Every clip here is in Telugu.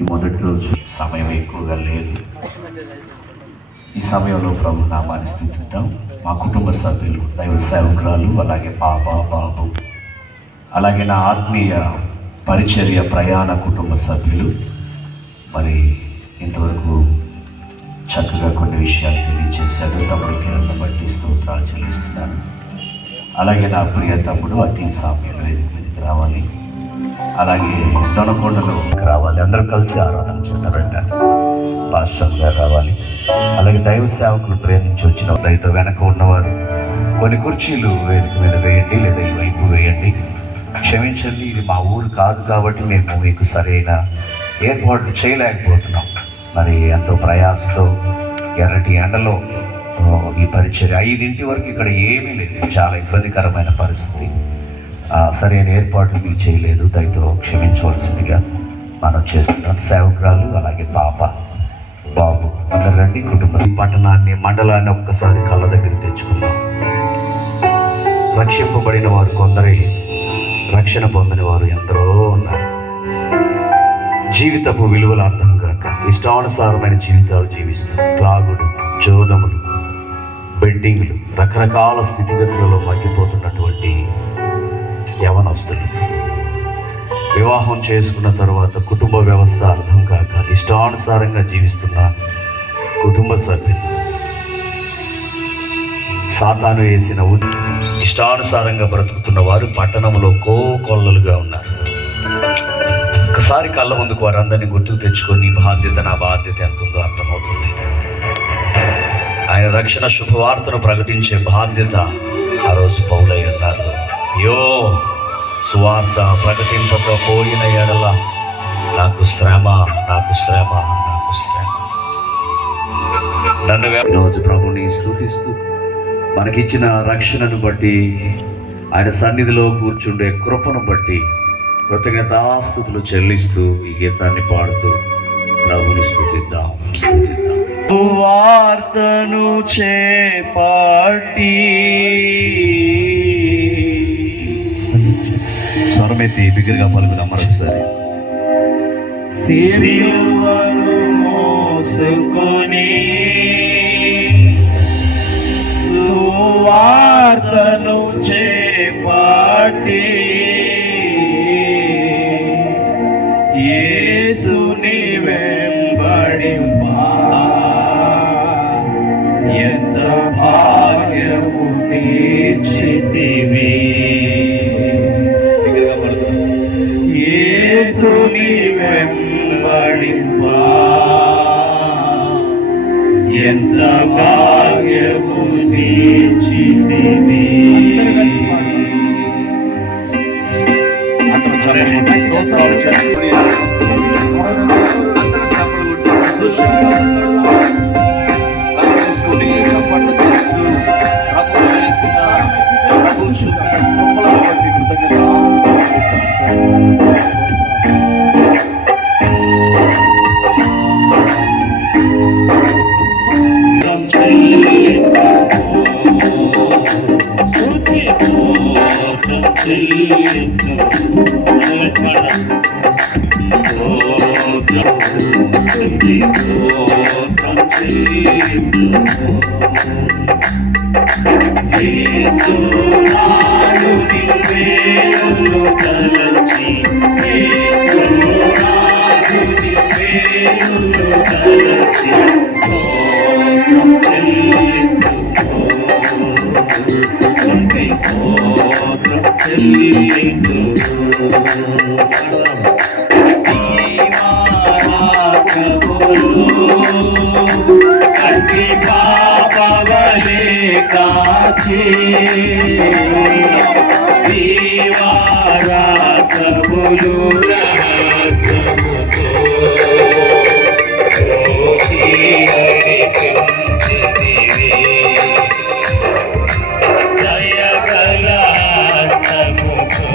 మొదటి రోజు సమయం ఎక్కువగా లేదు. ఈ సమయంలో ప్రభు నామాన్ని స్తుతిద్దాం. మా కుటుంబ సభ్యులు, దైవ సేవకురాలు, అలాగే పాప, బాబు, అలాగే నా ఆత్మీయ పరిచర్య ప్రయాణ కుటుంబ సభ్యులు మరి ఇంతవరకు చక్కగా కొన్ని విషయాలు తెలియజేశాడు. తమ్ముడు కిరణ్ బట్టి స్తోత్రాలు చెల్లిస్తున్నాను. అలాగే నా ప్రియ తమ్ముడు అతి సామ్యం వేదిక మీదకి రావాలి, అలాగే దొనకొండలో రావాలి, అందరూ కలిసి ఆరాధన చేద్దాం. పాస్టర్ గారు రావాలి, అలాగే దైవ సేవకులు ప్రేమించి వచ్చిన దయతో వెనక ఉన్నవారు కొన్ని కుర్చీలు వేదిక మీద వేయండి, లేదా ఈ వైపు వేయండి. క్షమించండి, ఇది మా ఊరు కాదు కాబట్టి మేము మీకు సరైన ఏర్పాట్లు చేయలేకపోతున్నాం. మరి ఎంతో ప్రయాసతో ఎర్రటి ఎండలో ఈ పరిచర్య 5 వరకు ఇక్కడ ఏమీ లేదు, చాలా ఇబ్బందికరమైన పరిస్థితి. సరైన ఏర్పాట్లు మీరు చేయలేదు, దయతో క్షమించవలసిందిగా మనం చేస్తున్నాం. సేవకురాలు, అలాగే పాప, బాబు అందరు రండి. కుటుంబ పట్టణాన్ని, మండలాన్ని ఒక్కసారి కళ్ళ దగ్గర తెచ్చుకుందాం. రక్షింపబడిన వారు కొందరే, రక్షణ పొందని వారు ఎందరో ఉన్నారు. జీవితపు విలువలు అర్థం కాక ఇష్టానుసారమైన జీవితాలు జీవిస్తూ త్రాగుడు, చోదములు, బెట్టింగ్లు, రకరకాల స్థితిగతులలో మగ్గిపోతున్నటువంటి యవనస్తులు, వివాహం చేసుకున్న తర్వాత కుటుంబ వ్యవస్థ అర్థం కాక ఇష్టానుసారంగా జీవిస్తున్న కుటుంబ సభ్యులు, సాతాను వేసిన ఇష్టానుసారంగా బ్రతుకుతున్న వారు పట్టణంలో కోకొల్లలుగా ఉన్నారు. ఒకసారి కళ్ళ ముందుకు వారందరినీ గుర్తుకు తెచ్చుకొని బాధ్యత, నా బాధ్యత ఎంత ఉందో అర్థమవుతుంది. ఆయన రక్షణ శుభవార్తను ప్రకటించే బాధ్యత ఆ రోజు పౌలై ఉన్నారు. అయ్యో, సువార్త ప్రకటింపకపోయిన ఎడల నాకు శ్రమ, నాకు శ్రమ, నాకు శ్రమ. నన్ను రోజు ప్రభుని స్తుతిస్తూ మనకిచ్చిన రక్షణను బట్టి, ఆయన సన్నిధిలో కూర్చుండే కృపను బట్టి కృతజ్ఞతాస్తుతులు చెల్లిస్తూ ఈ గీతాన్ని పాడుతూ ప్రభుని స్తుతిద్దాం, స్తుతిద్దాం. వార్తను చేపట్టి స్వరమెత్తి బిగ్గరగా పలుకుదాం మరొకసారి. సిలువను మోసుకొని సువార్తను చేపట్టి యేసుని వెంబడింపా ఎంత భాగ్యము తీర్చితివి. యేసుని వెంబడింపా ఎంత భాగ్యము తీర్చితివి. స్తోత్రాలు చేసి చూసుకొని చప్పట్లు చేస్తూ ప్రభు చేసిన ప్రభు కృపలను బట్టి కృతజ్ఞత. కంటి పాపవలే కాచి దీవారాతములు హస్తముతో దయగల హస్తముతో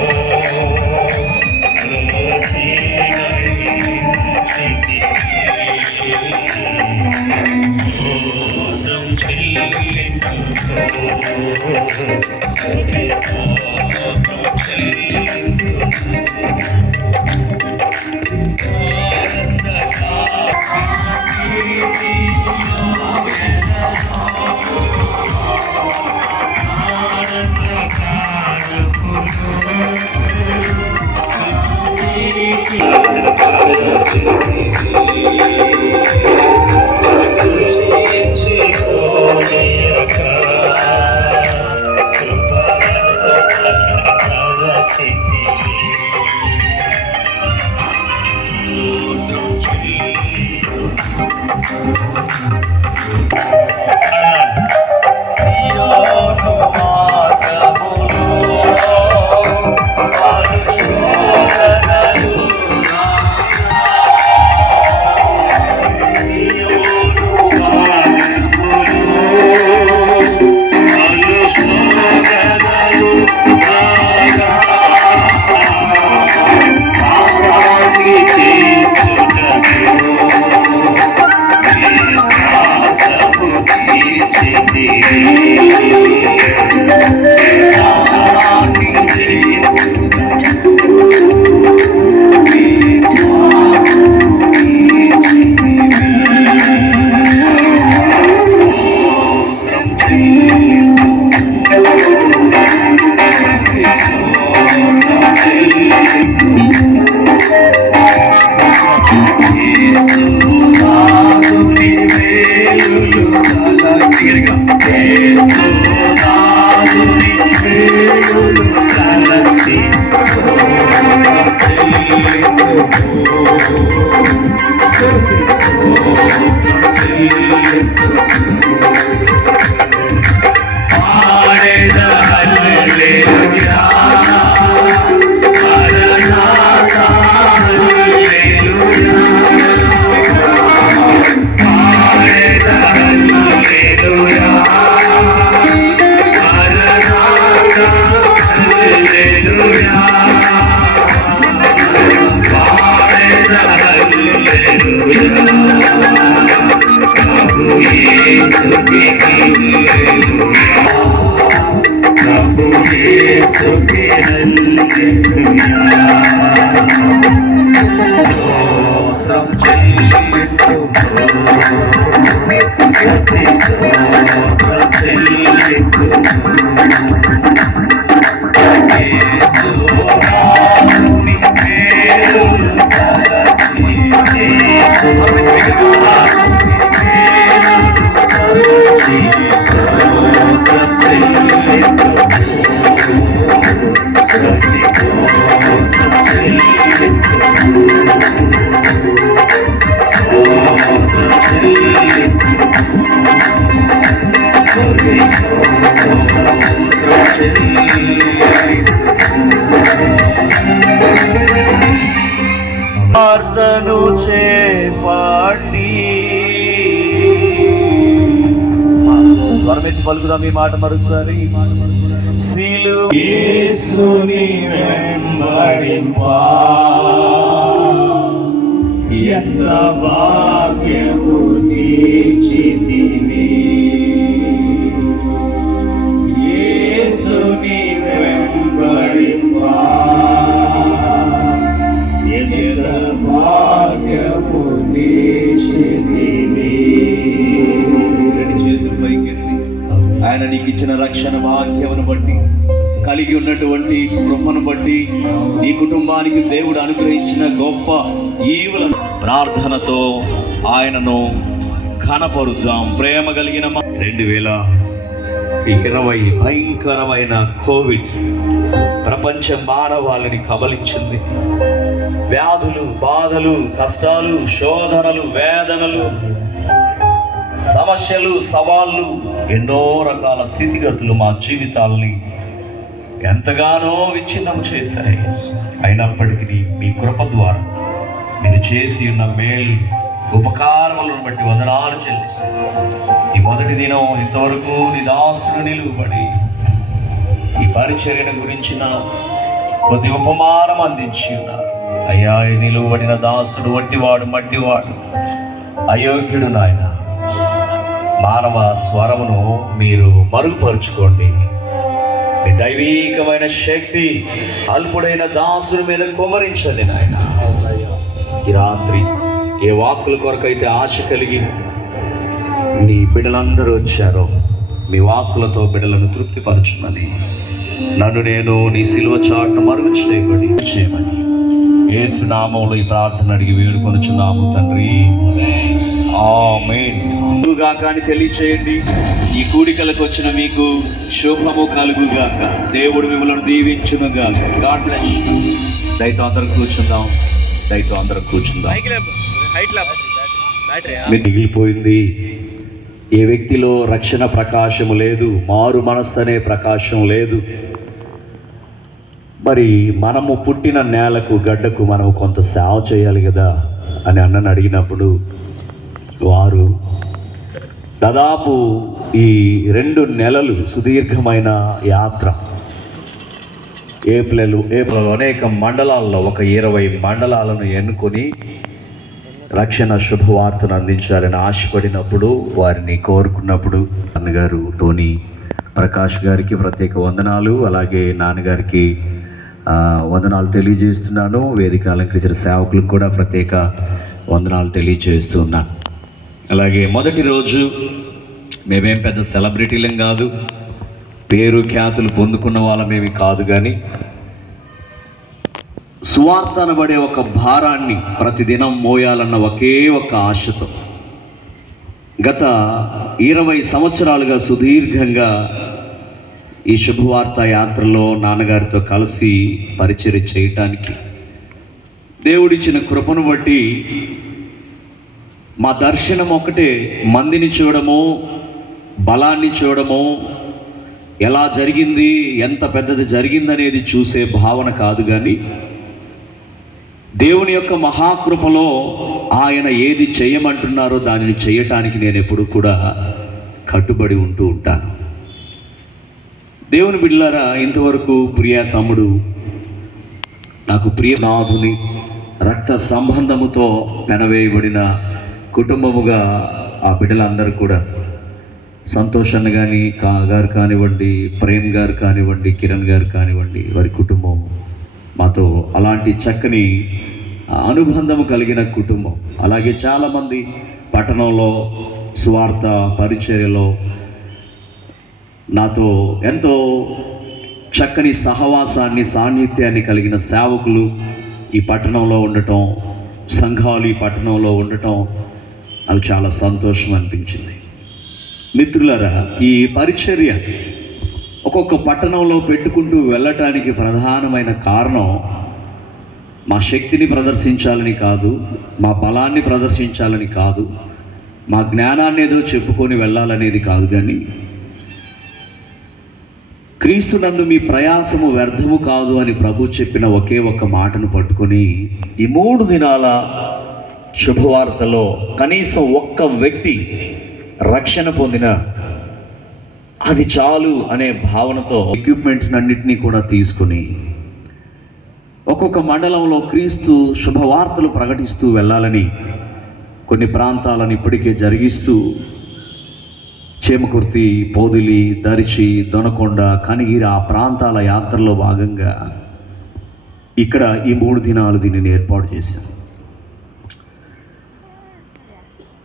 ప్రార్థను చేపట్టి స్వరమెత్తి పలుకుదాం ఈ మాట మరొకసారి. యేసుని వెంబడింపా ఎంత భాగ్యము నీచితివి, యేసుని వెంబడింపా ఎంత భాగ్యము నీచితివి. రెండు చేతులు పైకెత్తి ఆయన నీకు ఇచ్చిన రక్షణ భాగ్యమును బట్టి, కలిగి ఉన్నటువంటి కృపను బట్టి, నీ కుటుంబానికి దేవుడు అనుగ్రహించిన గొప్ప ఈవులను ప్రార్థనతో ఆయనను ఘనపరుద్దాం. ప్రేమ కలిగిన 2020 భయంకరమైన కోవిడ్ ప్రపంచ మానవాళిని కబలించింది. వ్యాధులు, బాధలు, కష్టాలు, శోధనలు, వేదనలు, సమస్యలు, సవాళ్ళు, ఎన్నో రకాల స్థితిగతులు మా జీవితాల్ని ఎంతగానో విచ్ఛిన్నం చేశాయి. అయినప్పటికీ మీ కృప ద్వారా మీరు చేసి ఉన్న మేలు ఉపకారములను బట్టి వందనాలు చెల్లిస్తాను. ఈ మొదటి దినం ఇంతవరకు నీ దాసుడు నిలువబడి ఈ పరిచర్యను గురించిన కొద్ది ఉపమానం అందించి ఉన్నారు. అయ్యా, నిలువబడిన దాసుడు వట్టివాడు, మట్టివాడు, అయోగ్యుడు నాయన. మానవ స్వరమును మీరు మరుగుపరుచుకోండి. మీ దైవీకమైన శక్తి అల్పుడైన దాసుడి మీద కుమరించండి నాయన. ఈ రాత్రి ఏ వాక్కుల కొరకైతే ఆశ కలిగి నీ బిడ్డలందరూ వచ్చారో, మీ వాక్కులతో బిడ్డలను తృప్తిపరచుమని, నన్ను నేను నీ సిలువ చాటును మరుగు చేయమని యేసు నామములో ఈ ప్రార్థన అడిగి వేడుకొనుచున్నాము తండ్రి, ఆమేన్. గాక అని తెలియచేయండి. ఈ కూడికలకు వచ్చిన మీకు శుభము కలుగుగాక. దేవుడు మిమ్మల్ని దీవించును గాక. God bless you. దయతో అందరం కూర్చుందాం. మిగిలిపోయింది. ఏ వ్యక్తిలో రక్షణ ప్రకాశము లేదు, మారు మనస్సు అనే ప్రకాశం లేదు. మరి మనము పుట్టిన నేలకు గడ్డకు మనము కొంత సేవ చేయాలి కదా అని అన్నని అడిగినప్పుడు వారు దాదాపు ఈ 2 నెలలు సుదీర్ఘమైన యాత్ర, ఏప్రిల్ అనేక మండలాల్లో ఒక 20 మండలాలను ఎన్నుకొని రక్షణ శుభవార్తను అందించాలని ఆశపడినప్పుడు, వారిని కోరుకున్నప్పుడు అన్నగారు టోనీ ప్రకాష్ గారికి ప్రత్యేక వందనాలు, అలాగే నాన్నగారికి వందనాలు తెలియజేస్తున్నాను. వేదికను అలంకరించిన సేవకులకు కూడా ప్రత్యేక వందనాలు తెలియజేస్తున్నాను. అలాగే మొదటి రోజు మేమేం పెద్ద సెలబ్రిటీలం కాదు, పేరు ఖ్యాతులు పొందుకున్న వాళ్ళమేమి కాదు, కానీ సువార్త అనబడే ఒక భారాన్ని ప్రతిదినం మోయాలన్న ఒకే ఒక ఆశతో గత 20 సంవత్సరాలుగా సుదీర్ఘంగా ఈ శుభవార్త యాత్రలో నాన్నగారితో కలిసి పరిచర్య చేయటానికి దేవుడిచ్చిన కృపను బట్టి మా దర్శనం ఒకటే, మందిని చూడము, బలాన్ని చూడము, ఎలా జరిగింది, ఎంత పెద్దది జరిగిందనేది చూసే భావన కాదు, కానీ దేవుని యొక్క మహాకృపలో ఆయన ఏది చేయమంటున్నారో దానిని చేయటానికి నేను ఎప్పుడు కూడా కట్టుబడి ఉంటూ ఉంటాను. దేవుని బిడ్డలారా, ఇంతవరకు ప్రియ తమ్ముడు, నాకు ప్రియనాథుని రక్త సంబంధముతో పెనవేయబడిన కుటుంబముగా ఆ బిడ్డలందరూ కూడా సంతోష్ కానీ గారు కానివ్వండి, ప్రేమ్ గారు కానివ్వండి, కిరణ్ గారు కానివ్వండి, వారి కుటుంబం మాతో అలాంటి చక్కని అనుబంధం కలిగిన కుటుంబం. అలాగే చాలామంది పట్టణంలో సువార్త పరిచర్యలో నాతో ఎంతో చక్కని సహవాసాన్ని, సాన్నిధ్యాన్ని కలిగిన సేవకులు ఈ పట్టణంలో ఉండటం, సంఘాలు ఈ పట్టణంలో ఉండటం నాకు చాలా సంతోషం అనిపించింది. మిత్రులారా, ఈ పరిచర్య ఒక్కొక్క పట్టణంలో పెట్టుకుంటూ వెళ్ళటానికి ప్రధానమైన కారణం మా శక్తిని ప్రదర్శించాలని కాదు, మా బలాన్ని ప్రదర్శించాలని కాదు, మా జ్ఞానాన్ని ఏదో చెప్పుకొని వెళ్ళాలనేది కాదు, కానీ క్రీస్తునందు మీ ప్రయాసము వ్యర్థము కాదు అని ప్రభు చెప్పిన ఒకే ఒక్క మాటను పట్టుకొని ఈ 3 దినాల శుభవార్తలో కనీసం ఒక్క వ్యక్తి రక్షణ పొందిన అది చాలు అనే భావనతో ఎక్విప్మెంట్ అన్నింటినీ కూడా తీసుకుని ఒక్కొక్క మండలంలో క్రీస్తు శుభవార్తలు ప్రకటిస్తూ వెళ్ళాలని కొన్ని ప్రాంతాలను ఇప్పటికే జరిగిస్తూ చేమకుర్తి, పొదిలి, దర్శి, దొనకొండ, కనిగిరి ఆ ప్రాంతాల యాత్రలో భాగంగా ఇక్కడ ఈ 3 దినాలు దీనిని ఏర్పాటు చేశాను.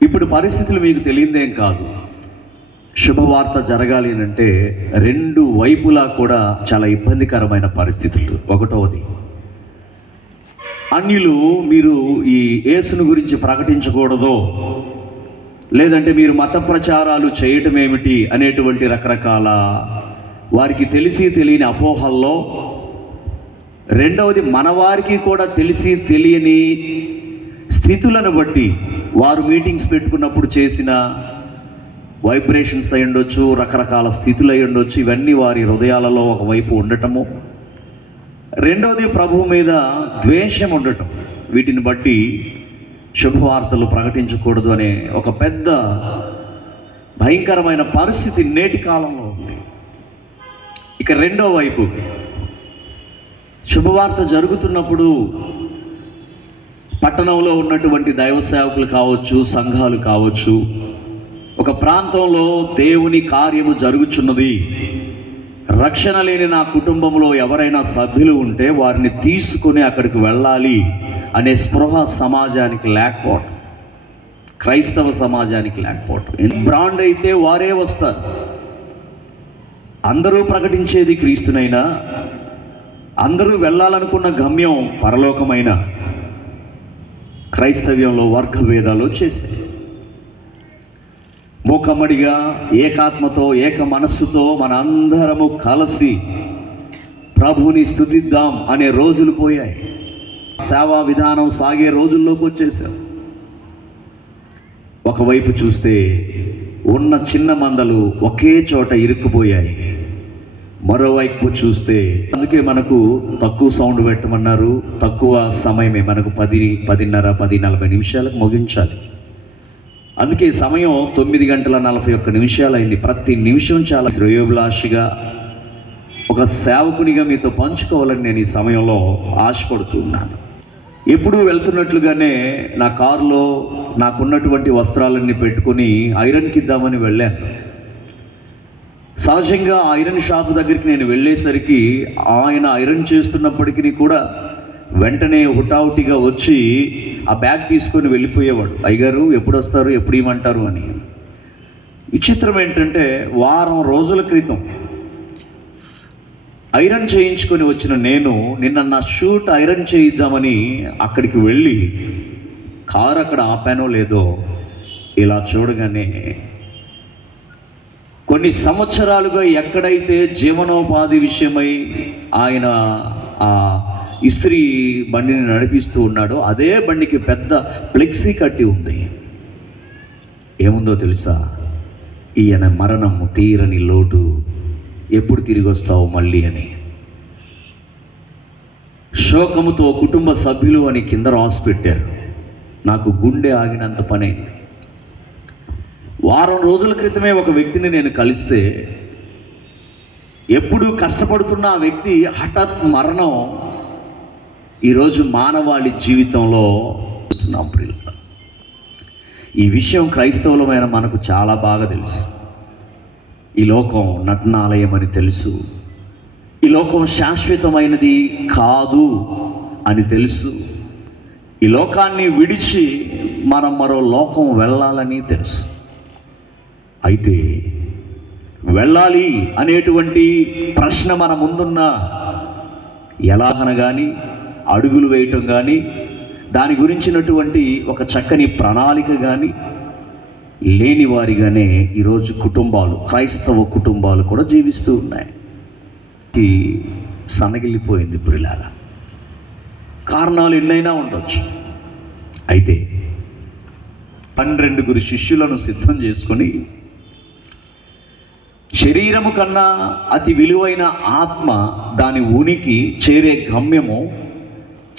ఇప్పుడు పరిస్థితులు మీకు తెలియదేం కాదు. శుభవార్త జరగాలి అంటే 2 వైపులా కూడా చాలా ఇబ్బందికరమైన పరిస్థితులు. ఒకటవది, అన్యులు మీరు ఈ యేసును గురించి ప్రకటించకూడదో, లేదంటే మీరు మత ప్రచారాలు చేయటం ఏమిటి అనేటువంటి రకరకాల వారికి తెలిసి తెలియని అపోహల్లో. రెండవది, మన వారికి కూడా తెలిసి తెలియని స్థితులను బట్టి వారు మీటింగ్స్ పెట్టుకున్నప్పుడు చేసిన వైబ్రేషన్స్ అయి ఉండొచ్చు, రకరకాల స్థితులు అయి ఉండొచ్చు. ఇవన్నీ వారి హృదయాలలో ఒకవైపు ఉండటము. రెండవది, ప్రభువు మీద ద్వేషం ఉండటం. వీటిని బట్టి శుభవార్తలు ప్రకటించకూడదు అనే ఒక పెద్ద భయంకరమైన పరిస్థితి నేటి కాలంలో ఉంది. ఇక రెండో వైపు, శుభవార్త జరుగుతున్నప్పుడు పట్టణంలో ఉన్నటువంటి దైవ సేవకులు కావచ్చు, సంఘాలు కావచ్చు, ఒక ప్రాంతంలో దేవుని కార్యము జరుగుచున్నది, రక్షణ లేని నా కుటుంబంలో ఎవరైనా సభ్యులు ఉంటే వారిని తీసుకొని అక్కడికి వెళ్ళాలి అనే స్పృహ సమాజానికి లేకపోవటం, క్రైస్తవ సమాజానికి లేకపోవటం. బ్రాండ్ అయితే వారే వస్తారు. అందరూ ప్రకటించేది క్రీస్తునైనా, అందరూ వెళ్ళాలనుకున్న గమ్యం పరలోకమైనా క్రైస్తవ్యంలో వర్గ భేదాలు వచ్చేసాయి. మూకమ్మడిగా ఏకాత్మతో ఏక మనస్సుతో మన అందరము కలిసి ప్రభువుని స్తుతిద్దాం అనే రోజులు పోయాయి. సేవా విధానం సాగే రోజుల్లోకి వచ్చేసాం. ఒకవైపు చూస్తే ఉన్న చిన్న మందలు ఒకే చోట ఇరుక్కుపోయాయి. మరోవైపు చూస్తే అందుకే మనకు తక్కువ సౌండ్ పెట్టమన్నారు, తక్కువ సమయమే, మనకు 10:30 10:40 నిమిషాలకు ముగించాలి. అందుకే సమయం 9:41 అయింది. ప్రతి నిమిషం చాలా శ్రేయోభిలాషిగా ఒక సేవకునిగా మీతో పంచుకోవాలని నేను ఈ సమయంలో ఆశపడుతున్నాను. ఎప్పుడూ వెళ్తున్నట్లుగానే నా కారులో నాకున్నటువంటి వస్త్రాలన్నీ పెట్టుకొని ఐరన్కి ఇద్దామని వెళ్ళాను. సహజంగా ఐరన్ షాప్ దగ్గరికి నేను వెళ్ళేసరికి ఆయన ఐరన్ చేస్తున్నప్పటికీ కూడా వెంటనే హుటాహుటిగా వచ్చి ఆ బ్యాగ్ తీసుకొని వెళ్ళిపోయేవాడు. అయ్యగారు ఎప్పుడు వస్తారు, ఎప్పుడు ఇవ్వమంటారు అని. విచిత్రం ఏంటంటే వారం రోజుల క్రితం ఐరన్ చేయించుకొని వచ్చిన నేను నిన్న నా షూట్ ఐరన్ చేయిద్దామని అక్కడికి వెళ్ళి కారు అక్కడ ఆపానో లేదో ఇలా చూడగానే కొన్ని సంవత్సరాలుగా ఎక్కడైతే జీవనోపాధి విషయమై ఆయన ఆ ఇస్త్రీ బండిని నడిపిస్తూ ఉన్నాడో అదే బండికి పెద్ద ఫ్లెక్సీ కట్టి ఉంది. ఏముందో తెలుసా? ఈయన మరణము తీరని లోటు, ఎప్పుడు తిరిగి వస్తావు మళ్ళీ అని. శోకముతో కుటుంబ సభ్యులు అని కింద రాసి పెట్టారు. నాకు గుండె ఆగినంత పని అయింది. వారం రోజుల క్రితమే ఒక వ్యక్తిని నేను కలిస్తే ఎప్పుడు కష్టపడుతున్న ఆ వ్యక్తి హఠాత్ మరణం ఈరోజు మానవాళి జీవితంలో చూస్తున్నాం. ప్రియులారా, ఈ విషయం క్రైస్తవులమైన మనకు చాలా బాగా తెలుసు. ఈ లోకం నటనాలయం అని తెలుసు. ఈ లోకం శాశ్వతమైనది కాదు అని తెలుసు. ఈ లోకాన్ని విడిచి మనం మరో లోకం వెళ్ళాలని తెలుసు. అయితే వెళ్ళాలి అనేటువంటి ప్రశ్న మన ముందున్న ఎలాగన కానీ అడుగులు వేయటం కానీ దాని గురించినటువంటి ఒక చక్కని ప్రణాళిక కానీ లేని వారిగానే ఈరోజు కుటుంబాలు, క్రైస్తవ కుటుంబాలు కూడా జీవిస్తూ ఉన్నాయి. సన్నగిల్లిపోయింది ప్రియులారా. కారణాలు ఎన్నైనా ఉండొచ్చు. అయితే 12 శిష్యులను సిద్ధం చేసుకొని శరీరము కన్నా అతి విలువైన ఆత్మ, దాని ఉనికి, చేరే గమ్యము,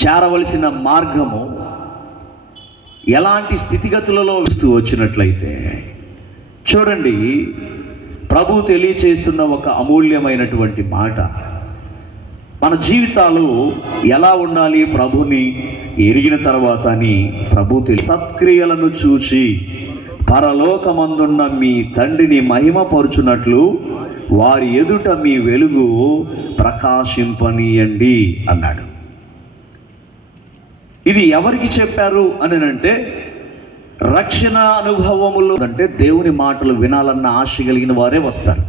చేరవలసిన మార్గము ఎలాంటి స్థితిగతులలో వస్తూ వచ్చినట్లయితే చూడండి, ప్రభు తెలియచేస్తున్న ఒక అమూల్యమైనటువంటి మాట. మన జీవితాలు ఎలా ఉండాలి ప్రభుని ఎరిగిన తర్వాత అని ప్రభు సత్క్రియలను చూసి పరలోకమందున్న మీ తండ్రిని మహిమపరుచున్నట్లు వారి ఎదుట మీ వెలుగు ప్రకాశింపనీయండి అన్నాడు. ఇది ఎవరికి చెప్పారు అని అంటే, రక్షణ అనుభవములు అంటే దేవుని మాటలు వినాలన్న ఆశ కలిగిన వారే వస్తారు.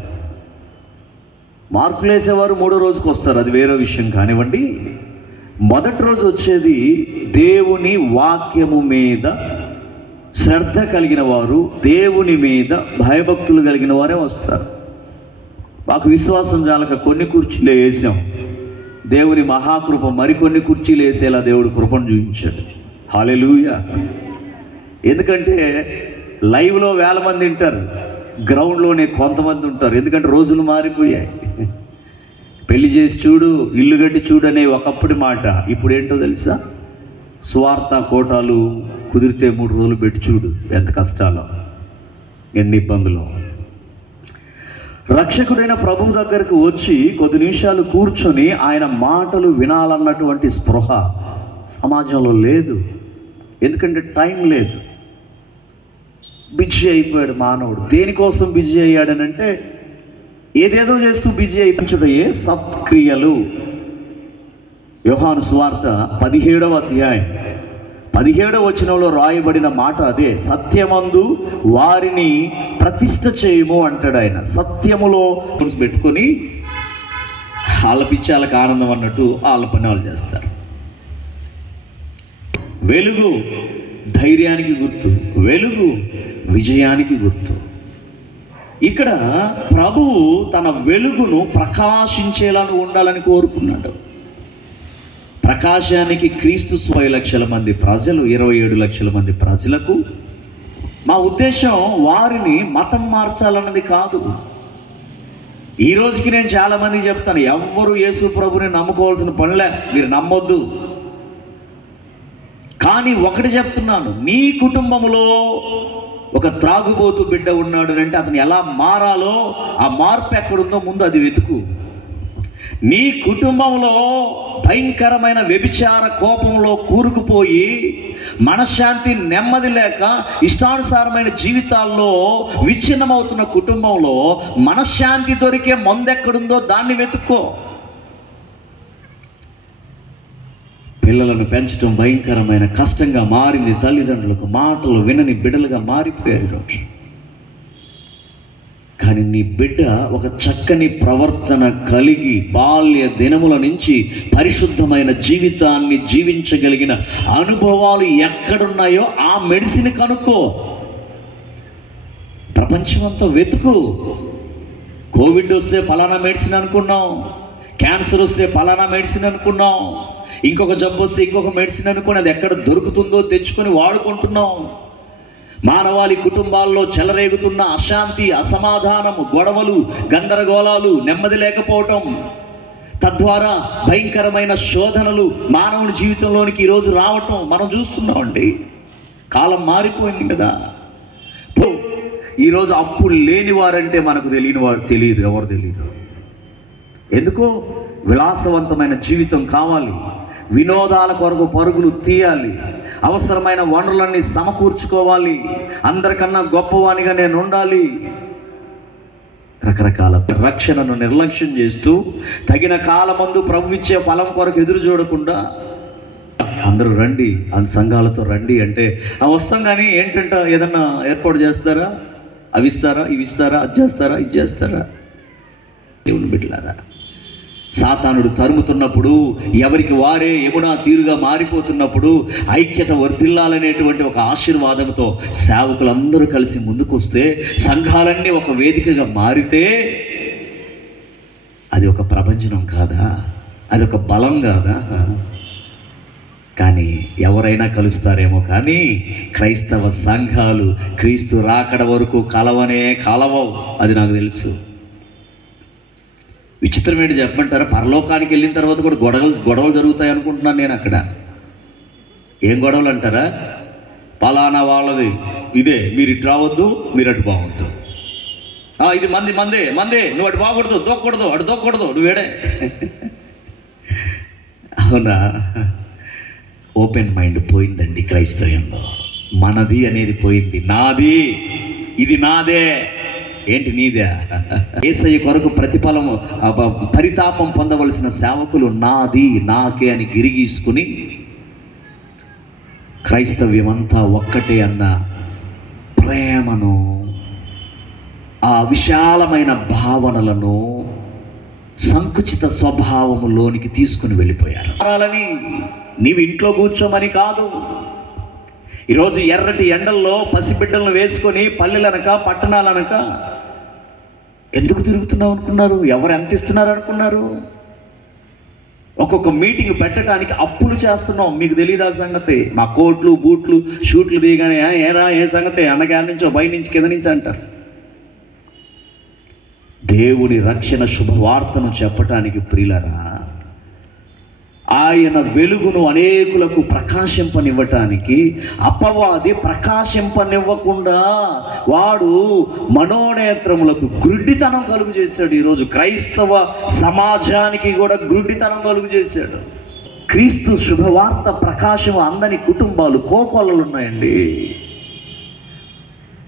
మార్కులు వేసేవారు 3వ రోజుకు వస్తారు, అది వేరే విషయం కానివ్వండి. మొదటి రోజు వచ్చేది దేవుని వాక్యము మీద శ్రద్ధ కలిగిన వారు, దేవుని మీద భయభక్తులు కలిగిన వారే వస్తారు. మాకు విశ్వాసం చాలక కొన్ని కుర్చీలు వేసాం, దేవుని మహాకృప మరికొన్ని కుర్చీలు వేసేలా దేవుడు కృపను చూపించాడు. హల్లెలూయా. ఎందుకంటే లైవ్లో 1000 మంది ఉంటారు, గ్రౌండ్లోనే కొంతమంది ఉంటారు. ఎందుకంటే రోజులు మారిపోయాయి. పెళ్లి చేసి చూడు, ఇల్లు కట్టి చూడు అనే ఒకప్పటి మాట ఇప్పుడు ఏంటో తెలుసా? స్వార్థ కోటాలు కుదిరితే 3 రోజులు పెట్టి చూడు, ఎంత కష్టాలో, ఎన్ని ఇబ్బందులు. రక్షకుడైన ప్రభువు దగ్గరకు వచ్చి కొద్ది నిమిషాలు కూర్చొని ఆయన మాటలు వినాలన్నటువంటి స్పృహ సమాజంలో లేదు. ఎందుకంటే టైం లేదు. బిజీ అయిపోయాడు మానవుడు. దేనికోసం బిజీ అయ్యాడనంటే ఏదేదో చేస్తూ బిజీ అయిపోయించుటయే సత్క్రియలు. యోహాను సువార్త 17వ అధ్యాయం 17వ వచనంలో రాయబడిన మాట అదే. సత్యమందు వారిని ప్రతిష్ఠ చేయము అంటాడు ఆయన. సత్యములో పెట్టుకొని వాళ్ళ పిచ్చి వాళ్ళకి ఆనందం అన్నట్టు వాళ్ళ పని వాళ్ళు చేస్తారు. వెలుగు ధైర్యానికి గుర్తు, వెలుగు విజయానికి గుర్తు. ఇక్కడ ప్రభువు తన వెలుగును ప్రకాశించేలా ఉండాలని కోరుకున్నాడు. ప్రకాశానికి క్రీస్తు 20 లక్షల మంది ప్రజలు, 27 లక్షల మంది ప్రజలకు మా ఉద్దేశం వారిని మతం మార్చాలన్నది కాదు. ఈ రోజుకి నేను చాలామంది చెప్తాను, ఎవ్వరు యేసు ప్రభుని నమ్ముకోవాల్సిన పనిలే, మీరు నమ్మొద్దు. కానీ ఒకటి చెప్తున్నాను, నీ కుటుంబంలో ఒక త్రాగుబోతు బిడ్డ ఉన్నాడు అంటే అతను ఎలా మారాలో, ఆ మార్పు ఎక్కడుందో ముందు అది వెతుకు. నీ కుటుంబంలో భయంకరమైన వ్యభిచార కోపంలో కూరుకుపోయి మనశ్శాంతి నెమ్మది లేక ఇష్టానుసారమైన జీవితాల్లో విచ్ఛిన్నమవుతున్న కుటుంబంలో మనశ్శాంతి దొరికే మందెక్కడుందో దాన్ని వెతుక్కో. పిల్లలను పెంచడం భయంకరమైన కష్టంగా మారింది. తల్లిదండ్రులకు మాటలు వినని బిడ్డలుగా మారిపోయారు ఈరోజు. కానీ నీ బిడ్డ ఒక చక్కని ప్రవర్తన కలిగి బాల్య దినముల నుంచి పరిశుద్ధమైన జీవితాన్ని జీవించగలిగిన అనుభవాలు ఎక్కడున్నాయో ఆ మెడిసిన్ కనుక్కో. ప్రపంచమంతా వెతుకు. కోవిడ్ వస్తే ఫలానా మెడిసిన్ అనుకున్నాం, క్యాన్సర్ వస్తే ఫలానా మెడిసిన్ అనుకున్నాం, ఇంకొక జబ్బు వస్తే ఇంకొక మెడిసిన్ అనుకుని అది ఎక్కడ దొరుకుతుందో తెచ్చుకొని వాడుకుంటున్నాం. మానవాళి కుటుంబాల్లో చెలరేగుతున్న అశాంతి, అసమాధానము, గొడవలు, గందరగోళాలు, నెమ్మది లేకపోవటం, తద్వారా భయంకరమైన శోధనలు మానవుని జీవితంలోనికి ఈరోజు రావటం మనం చూస్తున్నామండి. కాలం మారిపోయింది కదా. ఈరోజు అప్పులు లేని వారంటే మనకు తెలియని వారు తెలియదు, ఎవరు తెలియదు. ఎందుకో విలాసవంతమైన జీవితం కావాలి, వినోదాల కొరకు పరుగులు తీయాలి, అవసరమైన వనరులన్నీ సమకూర్చుకోవాలి, అందరికన్నా గొప్పవానిగా నేను ఉండాలి. రకరకాల రక్షణను నిర్లక్ష్యం చేస్తూ తగిన కాలమందు ప్రభు ఇచ్చే ఫలం కొరకు ఎదురు చూడకుండా అందరూ రండి, సంఘాలతో రండి అంటే వస్తాం. కానీ ఏంటంట, ఏదన్నా ఏర్పాటు చేస్తారా, అవి ఇస్తారా, ఇవి ఇస్తారా, అది చేస్తారా, ఇది చేస్తారా? దేవుని బిడ్డలారా, సాతానుడు తరుముతున్నప్పుడు, ఎవరికి వారే యమునా తీరుగా మారిపోతున్నప్పుడు ఐక్యత వర్ధిల్లాలనేటువంటి ఒక ఆశీర్వాదంతో సేవకులందరూ కలిసి ముందుకొస్తే, సంఘాలన్నీ ఒక వేదికగా మారితే అది ఒక ప్రభంజనం కాదా? అది ఒక బలం కాదా? కానీ ఎవరైనా కలుస్తారేమో, కానీ క్రైస్తవ సంఘాలు క్రీస్తు రాకడ వరకు కలవనే కలవవు. అది నాకు తెలుసు. విచిత్రం ఏంటి చెప్పమంటారా? పరలోకానికి వెళ్ళిన తర్వాత కూడా గొడవలు జరుగుతాయి అనుకుంటున్నాను నేను. అక్కడ ఏం గొడవలు అంటారా? పలానా వాళ్ళది ఇదే, మీరు ఇటు రావద్దు, మీరు అటు బాగొద్దు, ఇది మందే, నువ్వు అటు బాగకూడదు, దొక్కకూడదు, అటు దొక్కకూడదు, నువ్వేడే. అవునా? ఓపెన్ మైండ్ పోయిందండి క్రైస్తవ్యంలో. మనది అనేది పోయింది. నాది, ఇది నాదే. ఏంటి నీదే? యేసయ్య కొరకు ప్రతిఫలము, పరితాపం పొందవలసిన సేవకులు నాది, నాకే అని గిరిగీసుకుని క్రైస్తవ్యం అంతా ఒక్కటే అన్న ప్రేమను, ఆ విశాలమైన భావనలను సంకుచిత స్వభావములోనికి తీసుకుని వెళ్ళిపోయారు. నీవు ఇంట్లో కూర్చోమని కాదు. ఈరోజు ఎర్రటి ఎండల్లో పసిబిడ్డలను వేసుకొని పల్లెలనక పట్టణాలనక ఎందుకు తిరుగుతున్నావు అనుకున్నారు? ఎవరు ఎంత ఇస్తున్నారు అనుకున్నారు? ఒక్కొక్క మీటింగ్ పెట్టడానికి అప్పులు చేస్తున్నాం. మీకు తెలియదు ఆ సంగతి. మా కోట్లు, బూట్లు, షూట్లు దిగానే ఏ సంగతి అన్నగారి నుంచో బయట నుంచి కింద నుంచి అంటారు. దేవుని రక్షణ శుభవార్తను చెప్పటానికి ప్రియులరా, ఆయన వెలుగును అనేకులకు ప్రకాశింపనివ్వటానికి అపవాది ప్రకాశింపనివ్వకుండా వాడు మనోనేత్రములకు గ్రుడ్డితనం కలుగు చేశాడు. ఈరోజు క్రైస్తవ సమాజానికి కూడా గ్రుడ్డితనం కలుగు చేశాడు. క్రీస్తు శుభవార్త ప్రకాశం అందని కుటుంబాలు కోకొల్లలు ఉన్నాయండి.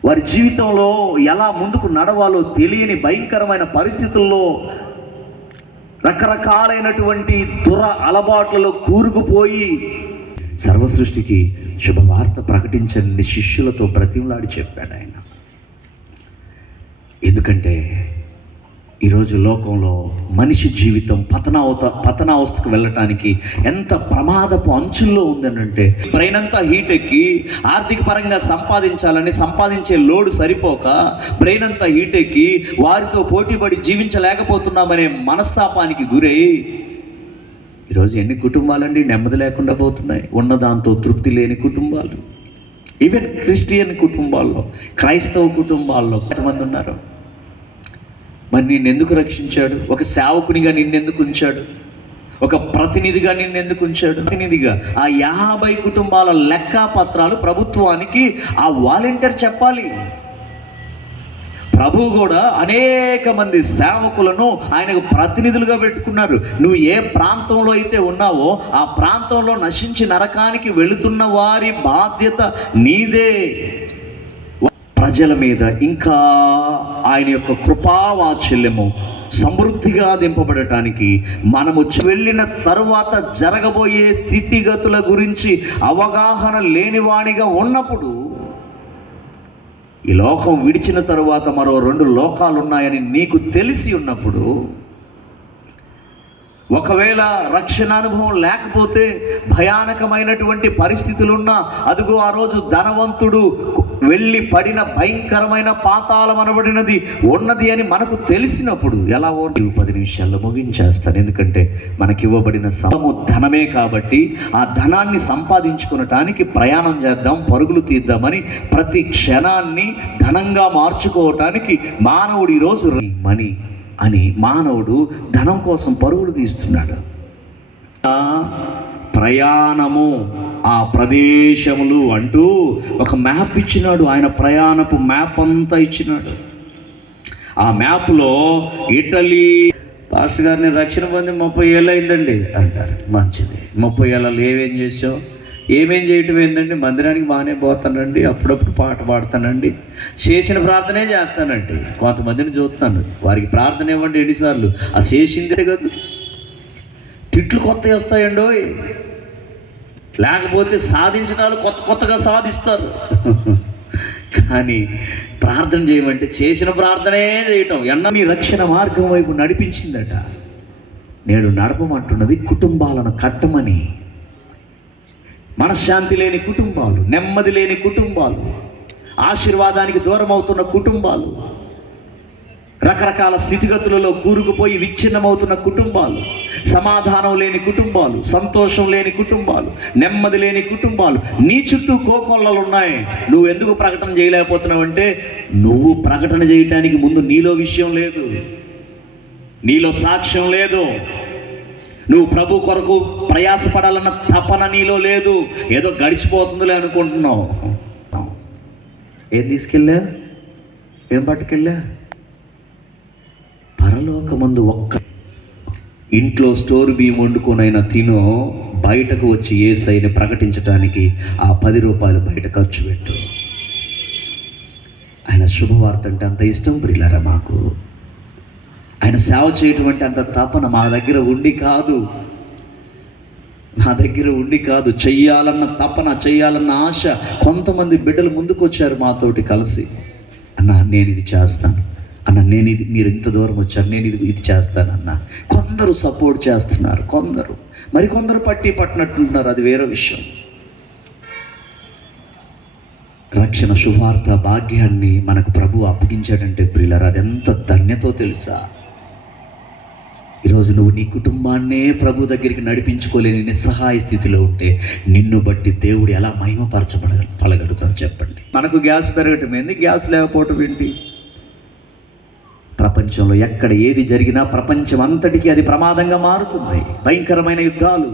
వారి జీవితంలో ఎలా ముందుకు నడవాలో తెలియని భయంకరమైన పరిస్థితుల్లో, రకరకాలైనటువంటి అలవాట్లలో కూరుకుపోయి సర్వసృష్టికి శుభవార్త ప్రకటించండి శిష్యులతో బ్రతిమలాడి చెప్పాడు ఆయన. ఎందుకంటే ఈరోజు లోకంలో మనిషి జీవితం పతనావస్థకు వెళ్ళటానికి ఎంత ప్రమాదపు అంచుల్లో ఉందనంటే, బ్రెయిన్ అంతా హీట్ ఎక్కి ఆర్థిక పరంగా సంపాదించే లోడు సరిపోక బ్రెయిన్ అంతా హీట్ ఎక్కి వారితో పోటీపడి జీవించలేకపోతున్నామనే మనస్తాపానికి గురై ఈరోజు ఎన్ని కుటుంబాలండి నెమ్మది లేకుండా పోతున్నాయి. ఉన్నదాంతో తృప్తి లేని కుటుంబాలు, ఈవెన్ క్రిస్టియన్ కుటుంబాల్లో, క్రైస్తవ కుటుంబాల్లో ఎంతమంది ఉన్నారు? మరి నిన్నెందుకు రక్షించాడు? ఒక సేవకునిగా నిన్నెందుకు ఉంచాడు? ఒక ప్రతినిధిగా నిన్నెందుకు ఉంచాడు? ప్రతినిధిగా ఆ 50 కుటుంబాల లెక్కపత్రాలు ప్రభుత్వానికి ఆ వాలంటీర్ చెప్పాలి. ప్రభువు కూడా అనేక మంది సేవకులను ఆయనకు ప్రతినిధులుగా పెట్టుకున్నారు. నువ్వు ఏ ప్రాంతంలో అయితే ఉన్నావో ఆ ప్రాంతంలో నశించి నరకానికి వెళుతున్న వారి బాధ్యత నీదే. ప్రజల మీద ఇంకా ఆయన యొక్క కృపావాత్సల్యము సమృద్ధిగా దింపబడటానికి మనము వెళ్ళిన తరువాత జరగబోయే స్థితిగతుల గురించి అవగాహన లేనివానిగా ఉన్నప్పుడు, ఈ లోకం విడిచిన తరువాత మరో 2 లోకాలు ఉన్నాయని నీకు తెలిసి ఉన్నప్పుడు, ఒకవేళ రక్షణ అనుభవం లేకపోతే భయానకమైనటువంటి పరిస్థితులున్నా, అదుగో ఆ రోజు ధనవంతుడు వెళ్ళి పడిన భయంకరమైన పాతాళం అనబడినది ఉన్నది అని మనకు తెలిసినప్పుడు ఎలా 10 నిమిషాల్లో ముగించేస్తాను. ఎందుకంటే మనకి ఇవ్వబడిన సమము ధనమే కాబట్టి ఆ ధనాన్ని సంపాదించుకునటానికి ప్రయాణం చేద్దాం, పరుగులు తీద్దామని ప్రతి క్షణాన్ని ధనంగా మార్చుకోవటానికి మానవుడు ఈరోజు మనీ అని మానవుడు ధనం కోసం పరుగులు తీస్తున్నాడు. ప్రయాణము, ఆ ప్రదేశములు అంటూ ఒక మ్యాప్ ఇచ్చినాడు. ఆయన ప్రయాణపు మ్యాప్ అంతా ఇచ్చినాడు. ఆ మ్యాప్లో ఇటలీ, పాస్టర్ గారిని రక్షణ పొంది 30 ఏళ్ళు అయిందండి అంటారు. మంచిది, 30 ఏళ్ళలో ఏమేం చేసావు? ఏమేం చేయటం ఏంటండి? మందిరానికి బాగానే పోతానండి, అప్పుడప్పుడు పాట పాడతానండి, చేసిన ప్రార్థనే చేస్తానండి. కొంతమందిని చూస్తాను, వారికి ప్రార్థన ఇవ్వండి ఎన్నిసార్లు, ఆ చేసిందే కదా. తిట్లు కొత్తవి వస్తాయండో, లేకపోతే సాధించడాలు కొత్తగా సాధిస్తారు. కానీ ప్రార్థన చేయమంటే చేసిన ప్రార్థనే చేయటం మీ రక్షణ మార్గం వైపు నడిపించిందట. నేడు నడపమంటున్నది కుటుంబాలను కట్టమని. మనశ్శాంతి లేని కుటుంబాలు, నెమ్మది లేని కుటుంబాలు, ఆశీర్వాదానికి దూరం అవుతున్న కుటుంబాలు, రకరకాల స్థితిగతులలో కూరుకుపోయి విచ్ఛిన్నమవుతున్న కుటుంబాలు, సమాధానం లేని కుటుంబాలు, సంతోషం లేని కుటుంబాలు, నెమ్మది లేని కుటుంబాలు నీ చుట్టూ కోకొల్లలు ఉన్నాయి. నువ్వు ఎందుకు ప్రకటన చేయలేకపోతున్నావు అంటే, నువ్వు ప్రకటన చేయటానికి ముందు నీలో విషయం లేదు, నీలో సాక్ష్యం లేదు. నువ్వు ప్రభు కొరకు ప్రయాసపడాలన్న తపన నీలో లేదు. ఏదో గడిచిపోతుందిలే అనుకుంటున్నావు. ఏం తీసుకెళ్ళా? ఏం పట్టుకెళ్ళా? పరలోకమందు ఒక్క ఇంట్లో స్టోర్ బియ్యం వండుకొనైనా తినో, బయటకు వచ్చి యేసయ్యని ప్రకటించడానికి ఆ 10 రూపాయలు బయట ఖర్చు పెట్టు. ఆయన శుభవార్త అంటే అంత ఇష్టం ప్రియులారా మాకు. ఆయన సేవ చేయటం అంటే అంత తపన మా దగ్గర ఉండి కాదు, చెయ్యాలన్న తపన, చెయ్యాలన్న ఆశ. కొంతమంది బిడ్డలు ముందుకు వచ్చారు మాతోటి కలిసి, అన్న నేను ఇది చేస్తాను, అన్న నేను ఇది, మీరు ఇంత దూరం వచ్చారు, నేను ఇది చేస్తానన్న. కొందరు సపోర్ట్ చేస్తున్నారు, మరికొందరు పట్టినట్లున్నారు, అది వేరే విషయం. రక్షణ శుభార్త భాగ్యాన్ని మనకు ప్రభు అప్పగించాడంటే ప్రియులారా, అది ఎంత ధన్యతో తెలుసా? ఈరోజు నువ్వు నీ కుటుంబాన్నే ప్రభు దగ్గరికి నడిపించుకోలేని నిస్సహాయ స్థితిలో ఉంటే నిన్ను బట్టి దేవుడు ఎలా మహిమపరచబడగలుగుతాడు చెప్పండి. మనకు గ్యాస్ పెరగటం ఏంది, గ్యాస్ లేకపోవటం ఏంటి? ప్రపంచంలో ఎక్కడ ఏది జరిగినా ప్రపంచం అంతటికీ అది ప్రమాదంగా మారుతుంది. భయంకరమైన యుద్ధాలు,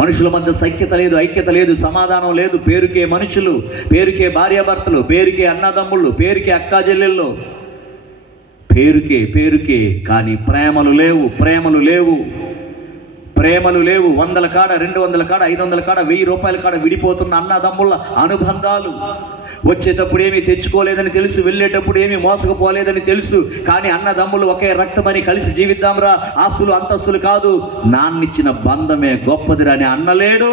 మనుషుల మధ్య సఖ్యత లేదు, ఐక్యత లేదు, సమాధానం లేదు. పేరుకే మనుషులు, పేరుకే భార్యాభర్తలు, పేరుకే అన్నదమ్ముళ్ళు, పేరుకే అక్కాజెల్లెళ్ళు, పేరుకే కానీ ప్రేమలు లేవు. 100 కాడ, 200 కాడ, 500 కాడ, 1000 రూపాయల కాడ విడిపోతున్న అన్నదమ్ముళ్ళ అనుబంధాలు. వచ్చేటప్పుడు ఏమీ తెచ్చుకోలేదని తెలుసు, వెళ్ళేటప్పుడు ఏమీ మోసకపోలేదని తెలుసు, కానీ అన్నదమ్ములు ఒకే రక్తమని కలిసి జీవిద్దాంరా, ఆస్తులు అంతస్తులు కాదు, నాన్నిచ్చిన బంధమే గొప్పదిరా అని అన్నలేడు,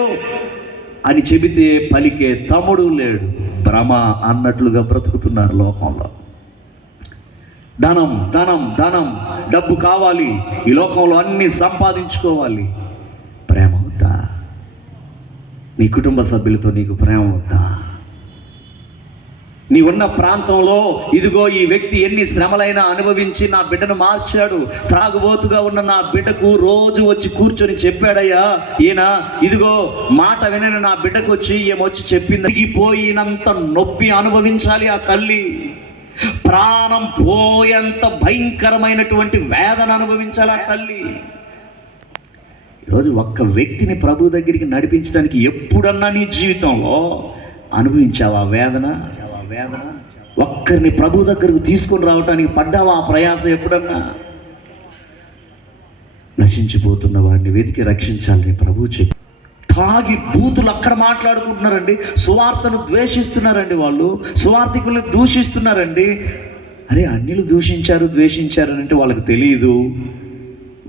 అని చెబితే పలికే తమ్ముడు లేడు. భ్రమ అన్నట్లుగా బ్రతుకుతున్నారు లోకంలో. ధనం ధనం ధనం, డబ్బు కావాలి, ఈ లోకంలో అన్నీ సంపాదించుకోవాలి. ప్రేమ వద్దా? నీ కుటుంబ సభ్యులతో నీకు ప్రేమ వద్దా? నీ ఉన్న ప్రాంతంలో ఇదిగో ఈ వ్యక్తి ఎన్ని శ్రమలైనా అనుభవించి నా బిడ్డను మార్చాడు, త్రాగుబోతుగా ఉన్న నా బిడ్డకు రోజు వచ్చి కూర్చొని చెప్పాడయ్యా ఈయన, ఇదిగో మాట వినని నా బిడ్డకు వచ్చి ఏమొచ్చి చెప్పింది. పోయినంత నొప్పి అనుభవించాలి ఆ తల్లి, ప్రాణం పోయేంత భయంకరమైనటువంటి వేదన అనుభవించాలి ఆ తల్లి. ఈరోజు ఒక్క వ్యక్తిని ప్రభు దగ్గరికి నడిపించడానికి ఎప్పుడన్నా నీ జీవితంలో అనుభవించావా వేదన? ఒక్కరిని ప్రభు దగ్గరకు తీసుకొని రావటానికి పడ్డావా ఆ ప్రయాసం ఎప్పుడన్నా? నశించిపోతున్న వారిని వెతికి రక్షించాలని ప్రభు చెప్పి, తాగి బూతులు అక్కడ మాట్లాడుకుంటున్నారండి, సువార్తను ద్వేషిస్తున్నారండి, వాళ్ళు సువార్థికులను దూషిస్తున్నారండి. అరే అన్యులు దూషించారు ద్వేషించారు అంటే వాళ్ళకి తెలియదు,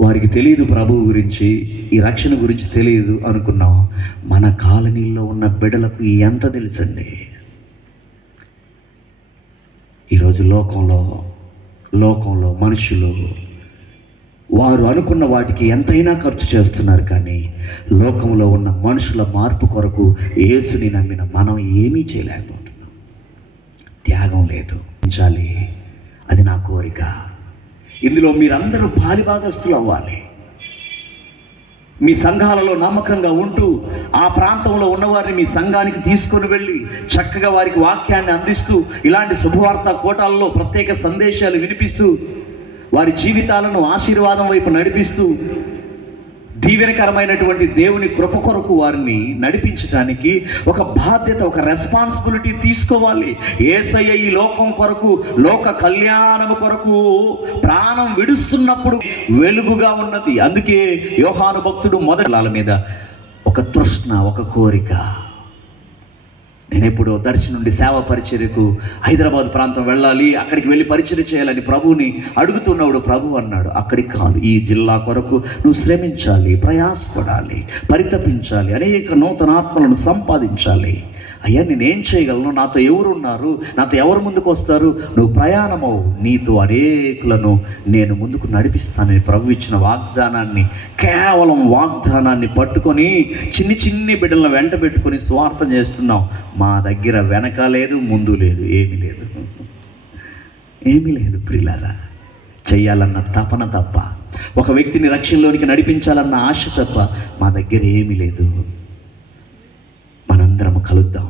వారికి తెలియదు ప్రభువు గురించి, ఈ రక్షణ గురించి తెలియదు అనుకున్నాం. మన కాలనీలో ఉన్న బిడ్డలకు ఎంత తెలుసండి? ఈరోజు లోకంలో మనుషులు వారు అనుకున్న వాటికి ఎంతైనా ఖర్చు చేస్తున్నారు, కానీ లోకంలో ఉన్న మనుషుల మార్పు కొరకు యేసుని నమ్మిన మనం ఏమీ చేయలేకపోతున్నాం. త్యాగం లేదు. అది నా కోరిక. ఇందులో మీరందరూ పాలిభాగస్తులు అవ్వాలి. మీ సంఘాలలో నమ్మకంగా ఉంటూ ఆ ప్రాంతంలో ఉన్నవారిని మీ సంఘానికి తీసుకొని వెళ్ళి చక్కగా వారికి వాక్యాన్ని అందిస్తూ, ఇలాంటి శుభవార్త కోటాలలో ప్రత్యేక సందేశాలు వినిపిస్తూ, వారి జీవితాలను ఆశీర్వాదం వైపు నడిపిస్తూ, దీవెనకరమైనటువంటి దేవుని కృప కొరకు వారిని నడిపించడానికి ఒక బాధ్యత, ఒక రెస్పాన్సిబిలిటీ తీసుకోవాలి. యేసయ్య ఈ లోకం కొరకు, లోక కళ్యాణము కొరకు ప్రాణం విడుస్తున్నప్పుడు వెలుగుగా ఉన్నది. అందుకే యోహాను భక్తుడు మొదటి మీద ఒక తృష్ణ, ఒక కోరిక. నేను ఎప్పుడో దర్శనం నుండి సేవా పరిచర్యకు హైదరాబాద్ ప్రాంతం వెళ్ళాలి, అక్కడికి వెళ్ళి పరిచర్య చేయాలని ప్రభువుని అడుగుతున్నప్పుడు ప్రభు అన్నాడు, అక్కడికి కాదు, ఈ జిల్లా కొరకు నువ్వు శ్రమించాలి, ప్రయాసపడాలి, పరితపించాలి, అనేక నూతన ఆత్మలను సంపాదించాలి. అయ్యా నేనేం చేయగలను? నాతో ఎవరున్నారు? నాతో ఎవరు ముందుకు వస్తారు? నువ్వు ప్రయాణమవు, నీతో అనేకులను నేను ముందుకు నడిపిస్తానని ప్రభు ఇచ్చిన వాగ్దానాన్ని, కేవలం వాగ్దానాన్ని పట్టుకొని చిన్ని బిడ్డలను వెంట పెట్టుకొని స్వార్థం చేస్తున్నాం. మా దగ్గర వెనక లేదు, ముందు లేదు, ఏమీ లేదు ప్రియులారా. చెయ్యాలన్న తపన తప్ప, ఒక వ్యక్తిని రక్షణలోనికి నడిపించాలన్న ఆశ తప్ప మా దగ్గర ఏమీ లేదు. మనందరం కలుద్దాం.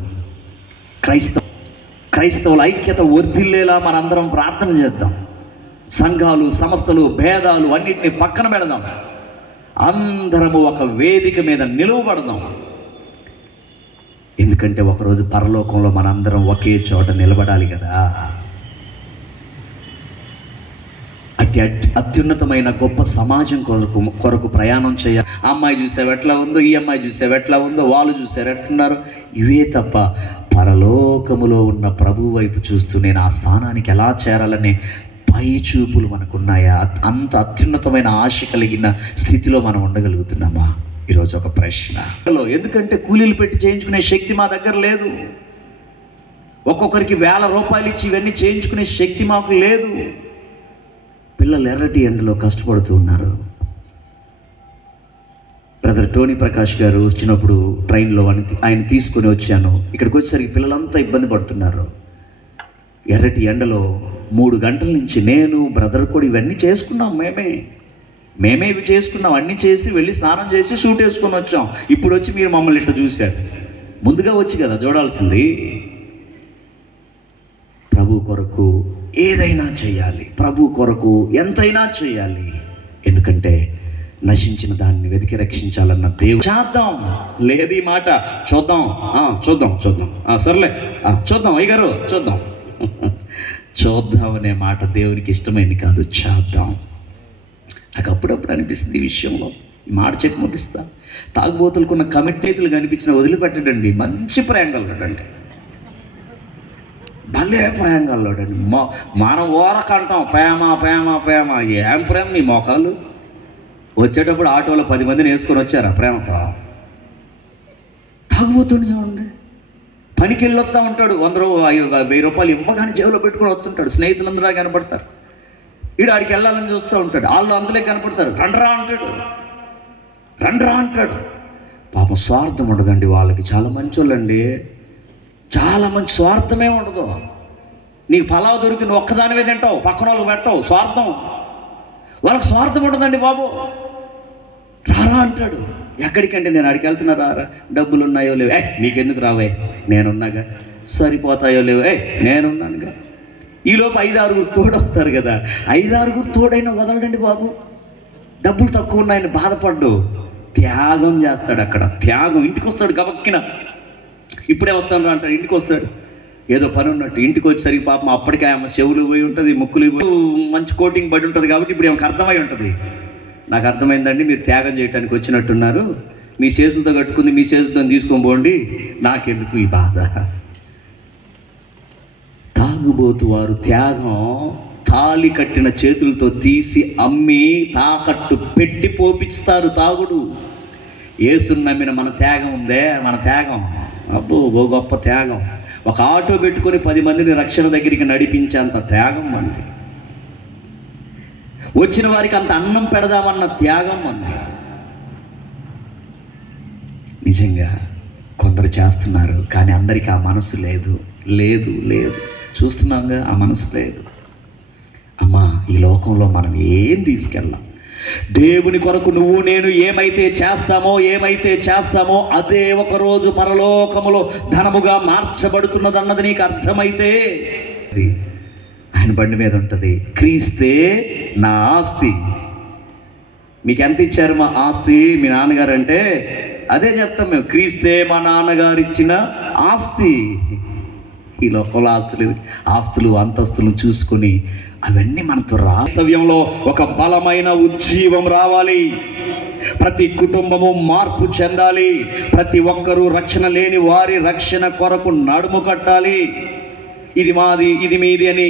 క్రైస్తవుల ఐక్యత వర్ధిల్లేలా మనందరం ప్రార్థన చేద్దాం. సంఘాలు, సంస్థలు, భేదాలు అన్నిటిని పక్కన పెడదాం. అందరము ఒక వేదిక మీద నిలువబడదాం. ఎందుకంటే ఒకరోజు పరలోకంలో మనందరం ఒకే చోట నిలబడాలి కదా. అత్యున్నతమైన గొప్ప సమాజం కొరకు ప్రయాణం చేయాలి. ఆ అమ్మాయి చూసావు ఎట్లా ఉందో, ఈ అమ్మాయి చూసావు ఎట్లా ఉందో, వాళ్ళు చూసారు ఎట్లున్నారు, ఇవే తప్ప పరలోకములో ఉన్న ప్రభు వైపు చూస్తూ నేను ఆ స్థానానికి ఎలా చేరాలనే పై చూపులు మనకున్నాయా? అంత అత్యున్నతమైన ఆశ కలిగిన స్థితిలో మనం ఉండగలుగుతున్నామా? ఈరోజు ఒక ప్రశ్న. ఎందుకంటే కూలీలు పెట్టి చేయించుకునే శక్తి మా దగ్గర లేదు. ఒక్కొక్కరికి 1000 రూపాయలు ఇచ్చి ఇవన్నీ చేయించుకునే శక్తి మాకు లేదు. పిల్లలు ఎర్రటి ఎండలో కష్టపడుతూ ఉన్నారు. బ్రదర్ టోనీ ప్రకాష్ గారు వచ్చినప్పుడు ట్రైన్లో ఆయన తీసుకొని వచ్చాను. ఇక్కడికి వచ్చేసరికి పిల్లలంతా ఇబ్బంది పడుతున్నారు. ఎర్రటి ఎండలో 3 గంటల నుంచి నేను బ్రదర్ కూడా ఇవన్నీ చేసుకున్నాం. మేమే ఇవి చేసుకున్నాం. అన్నీ చేసి వెళ్ళి స్నానం చేసి షూట్ వేసుకొని వచ్చాం. ఇప్పుడు వచ్చి మీరు మమ్మల్ని ఇట్లా చూశారు. ముందుగా వచ్చి కదా చూడాల్సింది. ప్రభు కొరకు ఏదైనా చేయాలి, ప్రభు కొరకు ఎంతైనా చేయాలి. ఎందుకంటే నశించిన దాన్ని వెతికి రక్షించాలన్న దేవుడు. చేద్దాం లేదు ఈ మాట, చూద్దాం సర్లే చూద్దాం అయ్యగారు చూద్దాం అనే మాట దేవునికి ఇష్టమైంది కాదు. చేద్దాం. నాకు అప్పుడప్పుడు అనిపిస్తుంది ఈ విషయంలో. ఈ మాట చెప్పి ముగిస్తా. తాగుబోతులకున్న కమిట్నేతులు కనిపించిన వదిలిపెట్టడండి. మంచి ప్రయాంగాలండి, భలే ప్రయాంగాల్లోడండి. మనం ఓరకంటాం ప్రేమ. ఏం ప్రేమ నీ మోకాలు? వచ్చేటప్పుడు ఆటోలో 10 మందిని వేసుకొని వచ్చారా ప్రేమతో? తాగుబోతూనే ఉండి పనికి వెళ్ళొస్తా ఉంటాడు. 100 1000 రూపాయలు ఇవ్వగానే జేబులో పెట్టుకొని వస్తుంటాడు. స్నేహితులందరూ కనపడతారు. వీడు ఆడికి వెళ్ళాలని చూస్తూ ఉంటాడు. వాళ్ళు అందులో కనపడతారు, రండ్రా అంటాడు, రండ్రా అంటాడు. పాపం స్వార్థం ఉండదండి వాళ్ళకి. చాలా మంచోళ్ళండి, చాలా మంచి, స్వార్థమే ఉండదు. నీకు పలావ్ దొరికి నువ్వు ఒక్కదానివే తింటావు, పక్కన వాళ్ళకి పెట్టవు. స్వార్థం వాళ్ళకి, స్వార్థం ఉండదండి బాబు. రారా అంటాడు. ఎక్కడికంటే నేను అడిగి వెళ్తున్నా, రారా, డబ్బులు ఉన్నాయో లేవు, నీకెందుకు రావే, నేనున్నాగా, సరిపోతాయో లేవు, నేనున్నానుగా. ఈలోపు 5-6 తోడవుతారు కదా, 5-6 తోడైనా వదలడండి బాబు. డబ్బులు తక్కువ ఉన్నాయని బాధపడ్డు, త్యాగం చేస్తాడు. అక్కడ త్యాగం. ఇంటికి వస్తాడు గబక్కిన, ఇప్పుడే వస్తాను రా అంటాడు. ఇంటికి వస్తాడు ఏదో పని ఉన్నట్టు. ఇంటికి వచ్చేసరికి పాపం అప్పటికే ఆమె చెవులు పోయి ఉంటుంది, ముక్కులు మంచి కోటింగ్ పడి ఉంటుంది కాబట్టి ఇప్పుడు ఆమెకు అర్థమై ఉంటుంది. నాకు అర్థమైందండి, మీరు త్యాగం చేయడానికి వచ్చినట్టున్నారు, మీ చేతులతో కట్టుకుంది మీ చేతులతో తీసుకొని పోండి, నాకెందుకు ఈ బాధ. తాగుబోతు వారు త్యాగం తాళి కట్టిన చేతులతో తీసి అమ్మి తాకట్టు పెట్టి పోపిస్తారు తాగుడు. యేసుని నమ్మిన మన త్యాగం ఉందే, మన త్యాగం అబ్బో గొప్ప త్యాగం. ఒక ఆటో పెట్టుకొని 10 మందిని రక్షణ దగ్గరికి నడిపించేంత త్యాగం మనది. వచ్చిన వారికి అంత అన్నం పెడదామన్న త్యాగం మనది. నిజంగా కొందరు చేస్తున్నారు, కానీ అందరికీ ఆ మనసు లేదు. లేదు లేదు చూస్తున్నాంగా, ఆ మనసు లేదు. అమ్మా, ఈ లోకంలో మనం ఏం తీసుకెళ్ళాం. దేవుని కొరకు నువ్వు నేను ఏమైతే చేస్తామో అదే ఒకరోజు పరలోకములో ధనముగా మార్చబడుతున్నదన్నది నీకు అర్థమైతే, ఆయన బండి మీద ఉంటుంది, క్రీస్తే నా ఆస్తి. మీకు ఎంత ఇచ్చారు మా ఆస్తి మీ నాన్నగారు అంటే అదే చెప్తాం మేము, క్రీస్తే మా నాన్నగారు ఇచ్చిన ఆస్తి. ఈ లోకంలో ఆస్తులు అంతస్తులు చూసుకొని అవన్నీ మనతో వాస్తవ్యంలో ఒక బలమైన ఉజ్జీవం రావాలి. ప్రతి కుటుంబము మార్పు చెందాలి. ప్రతి ఒక్కరూ రక్షణ లేని వారి రక్షణ కొరకు నడుము కట్టాలి. ఇది మాది, ఇది మీది అని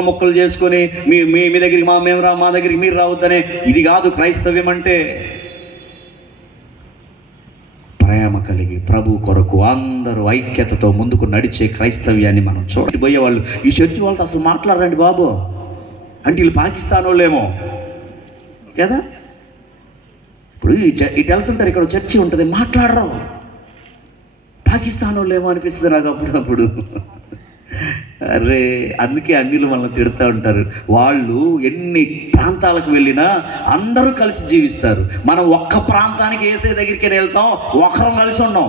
ముక్కలు చేసుకొని మీ దగ్గరికి మేము మా దగ్గరికి మీరు రావద్దనే ఇది కాదు క్రైస్తవ్యం అంటే. ప్రేమ కలిగి ప్రభు కొరకు అందరూ ఐక్యతతో ముందుకు నడిచే క్రైస్తవ్యాన్ని మనం పోయేవాళ్ళు. ఈ చర్చి వాళ్ళతో అసలు మాట్లాడరండి బాబు అంటే వీళ్ళు పాకిస్తాన్ వాళ్ళేమో కదా. ఇప్పుడు ఇటు వెళ్తుంటారు, ఇక్కడ చర్చి ఉంటుంది, మాట్లాడరు. పాకిస్తాన్ వాళ్ళేమో అనిపిస్తుంది నాకు అప్పుడప్పుడు. అరే, అందుకే అన్నిలు మనల్ని తిడుతూ ఉంటారు. వాళ్ళు ఎన్ని ప్రాంతాలకు వెళ్ళినా అందరూ కలిసి జీవిస్తారు. మనం ఒక్క ప్రాంతానికి వేసే దగ్గరికి వెళ్తాం, ఒకరం కలిసి ఉన్నాం.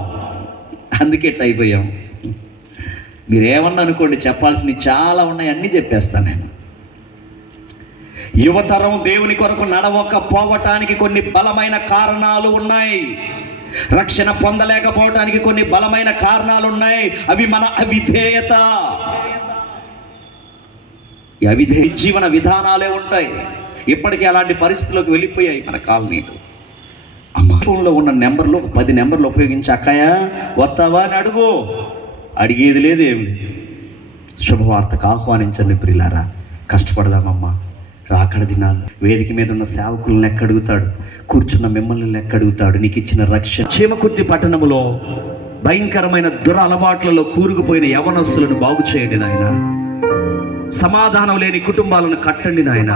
అందుకే అయిపోయాం. మీరేమన్నా అనుకోండి, చెప్పాల్సినవి చాలా ఉన్నాయి, అన్నీ చెప్పేస్తాను నేను. యువతరం దేవుని కొరకు నడవకపోవటానికి కొన్ని బలమైన కారణాలు ఉన్నాయి. రక్షణ పొందలేకపోవటానికి కొన్ని బలమైన కారణాలు ఉన్నాయి. అవి మన అవిధేయత. ఈ అవిధేయ జీవన విధానాలే ఉంటాయి. ఇప్పటికీ అలాంటి పరిస్థితుల్లోకి వెళ్ళిపోయాయి మన కాలనీలు. అమ్మ ఫోన్లో ఉన్న నెంబర్లు 10 నెంబర్లు ఉపయోగించి అక్కయ్య వస్తావా అని అడుగు. అడిగేది లేదు, ఏమి లేదు. శుభవార్తకు ఆహ్వానించండి ప్రియులారా. కష్టపడదామమ్మా. రాకడ దినాలు వేదిక మీద ఉన్న సేవకులను లెక్క అడుగుతాడు, కూర్చున్న మిమ్మల్ని లెక్క అడుగుతాడు. నీకు ఇచ్చిన రక్షణ. చీమకుర్తి పట్టణములో భయంకరమైన అలవాట్లలో కూరుకుపోయిన యవనస్తులను బాగు చేయండి నాయన. సమాధానం లేని కుటుంబాలను కట్టండి నాయన.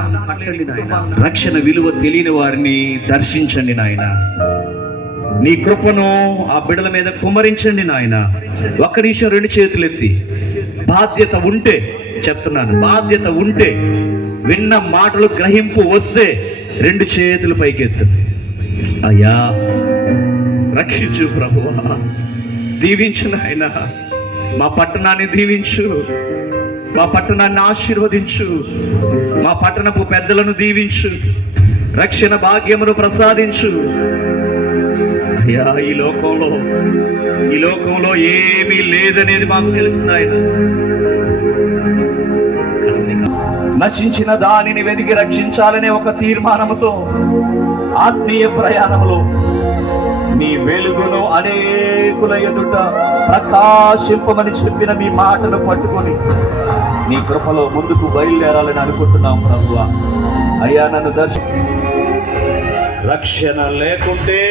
రక్షణ విలువ తెలియని వారిని దర్శించండి నాయన. నీ కృపను ఆ బిడ్డల మీద కుమ్మరించండి నాయన. ఒక్క నిమిషం 2 చేతులు ఎత్తి, బాధ్యత ఉంటే చెప్తున్నాను, బాధ్యత ఉంటే, విన్న మాటలు గ్రహింపు వస్తే 2 చేతులు పైకెత్తు. అయ్యా రక్షించు ప్రభువా, దీవించు నాయన. మా పట్టణాన్ని దీవించు, మా పట్టణాన్ని ఆశీర్వదించు, మా పట్టణపు పెద్దలను దీవించు, రక్షణ భాగ్యమును ప్రసాదించు. అయ్యా ఈ లోకంలో ఏమీ లేదనేది మాకు తెలుస్తుంది ఆయన. నశించిన దానిని వెదికి రక్షించాలనే ఒక తీర్మానముతో ఆత్మీయ ప్రయాణంలో నీ వెలుగును అనేకుల ఎదుట ప్రకాశింపమని చెప్పిన మీ మాటను పట్టుకొని నీ కృపలో ముందుకు బయలుదేరాలని అనుకుంటున్నాం ప్రభువా. అయ్యా నన్ను రక్షణ లేకుంటే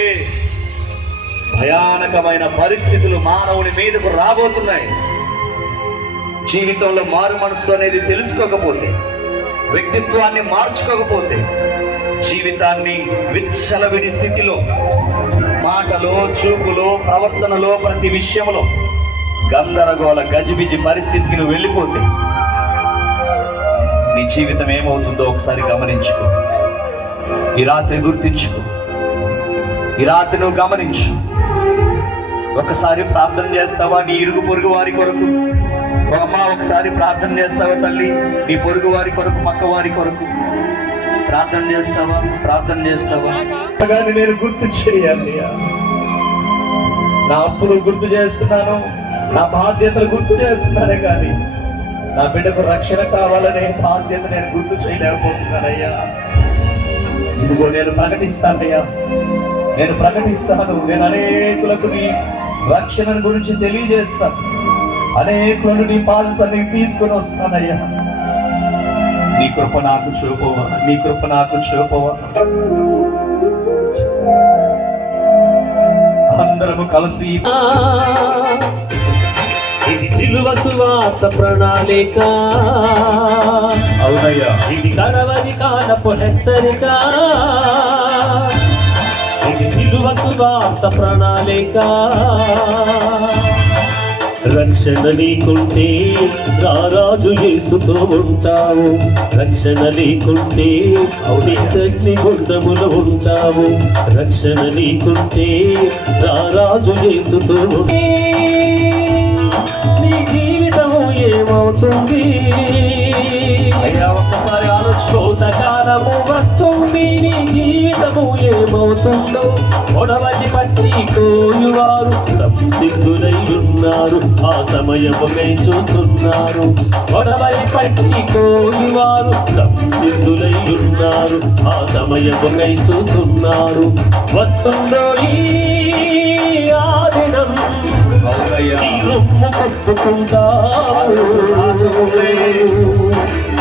భయానకమైన పరిస్థితులు మానవుని మీదకు రాబోతున్నాయి. జీవితంలో మారు మనస్సు అనేది తెలుసుకోకపోతే వ్యక్తిత్వాన్ని మార్చుకోకపోతే జీవితాన్ని విచ్చలవిడి స్థితిలో, మాటలో, చూపులో, ప్రవర్తనలో, ప్రతి విషయంలో గందరగోళ గజిబిజి పరిస్థితికి నువ్వు వెళ్ళిపోతే నీ జీవితం ఏమవుతుందో ఒకసారి గమనించుకో. ఈ రాత్రి గుర్తించుకో. ఈ రాత్రి నువ్వు గమనించు. ఒకసారి ప్రార్థన చేస్తావా నీ ఇరుగు పొరుగు వారి కొరకు? అమ్మా, ఒకసారి ప్రార్థన చేస్తావా తల్లి నీ పొరుగు వారి కొరకు, పక్క వారి కొరకు ప్రార్థన చేస్తావా? ప్రార్థన చేస్తావా? కానీ నేను గుర్తు చేయాలి. నా అప్పులు గుర్తు చేస్తున్నాను, నా బాధ్యతలు గుర్తు చేస్తున్నానే కానీ నా బిడ్డకు రక్షణ కావాలనే బాధ్యత నేను గుర్తు చేయలేకపోతున్నానయ్యా. ఇదిగో నేను ప్రకటిస్తానయ్యా, నేను ప్రకటిస్తాను. నేను అనేకులకు నీ రక్షణ గురించి తెలియజేస్తాను. అనేకులను నీ పాద సన్నిధికి తీసుకొని వస్తానయ్యా. నీ కృప నాకు చూపవా, నీ కృప నాకు చూపవా. అందరము కలిసి ఇది సిలువ సువార్త ప్రణాళిక, అవునయ్యా, ఇది కడవరి కాలపు హెచ్చరిక. ఇది సిలువ సువార్త ప్రణాళిక. రక్షణ నీకుంటే రారాజు యేసుతో ఉంటావు. రక్షణ నీకుంటే అగ్ని గుండములో ఉంటావు. రక్షణ నీకుంటే రారాజు యేసుతో నీ జీవితము ఏమవుతుంది? అయ్యా ఒక్కసారి కోతకాలము వస్తుంది, నీ జీవితము ఏమవుతుందో. గొడవని పట్టి కోయువారు సంసిద్ధులై ఉన్నారు, ఆ సమయము చూస్తున్నారు. గొడవని పట్టి కోయువారు సంసిద్ధులై ఉన్నారు, ఆ సమయము చూస్తున్నారు. వస్తుందో ఈ ఆ దినం, ఈ రొమ్ము కొట్టుకుంటారు.